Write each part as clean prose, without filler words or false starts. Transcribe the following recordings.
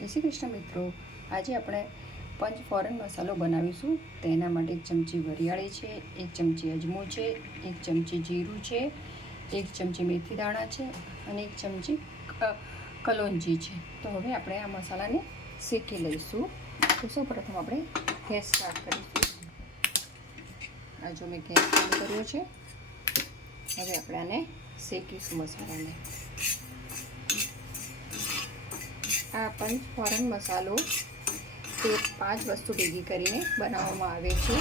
જય શ્રી કૃષ્ણ મિત્રો, આજે આપણે પંચફોરન મસાલો બનાવીશું. તેના માટે 1 ચમચી વરિયાળી છે, 1 ચમચી અજમો છે, 1 ચમચી જીરું છે, 1 ચમચી મેથી દાણા છે અને 1 ચમચી કલોંજી છે. તો હવે આપણે આ મસાલાને શેકી લઈશું. તો સૌપ્રથમ આપણે ગેસ સ્ટાર્ટ કરીશું. આ જો મેં ગેસ ચાલુ કર્યો છે. હવે આપણે આને શેકીશું મસાલાને. આ પંચફોરન મસાલો તે 5 વસ્તુ ભેગી કરીને બનાવવામાં આવે છે.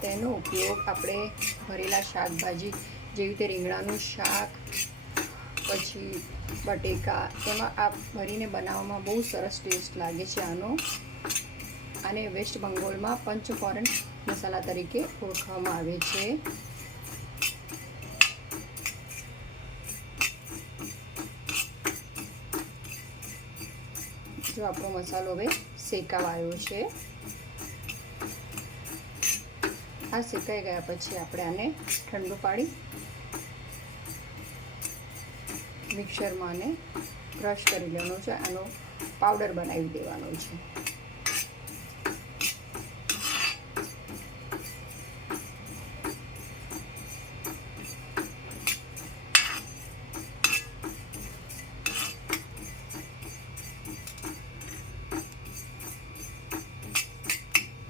તેનો ઉપયોગ આપણે ભરેલા શાકભાજી જેવી રીતે રીંગણાનું શાક, પછી બટેકા, તેમાં આ ભરીને બનાવવામાં બહુ સરસ ટેસ્ટ લાગે છે આને વેસ્ટ બંગાળમાં પંચફોરન મસાલા તરીકે ઓળખવામાં આવે છે. જો આપણો મસાલો હવે શેકાવાયો છે. આ શેકાઈ ગયા પછી આપણે આને ઠંડુ પાડી મિક્સરમાં આને ક્રશ કરી લેવાનો છે. આનો પાવડર બનાવી દેવાનો છે.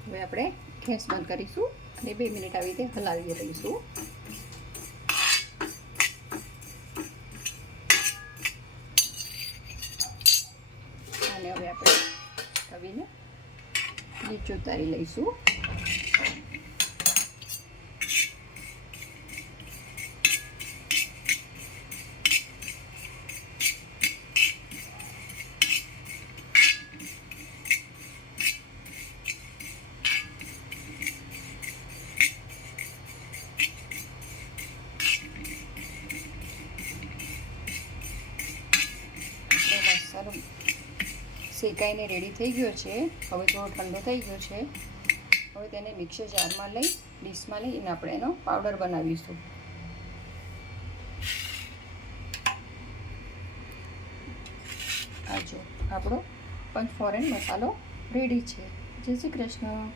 હવે આપણે ગેસ બંધ કરીશું અને 2 મિનિટ આવી રીતે હલાવી રહીશું. અને હવે આપણે તવીને નીચે ઉતારી લઈશું. મસાલો શેકાઈને રેડી થઈ ગયો છે. હવે થોડો ઠંડો થઈ ગયો છે. હવે તેને મિક્સર જારમાં લઈ ડીશમાં લઈને આપણે એનો પાવડર બનાવીશું. આ જો આપણો પંચફોરન મસાલો રેડી છે. જય શ્રી કૃષ્ણ.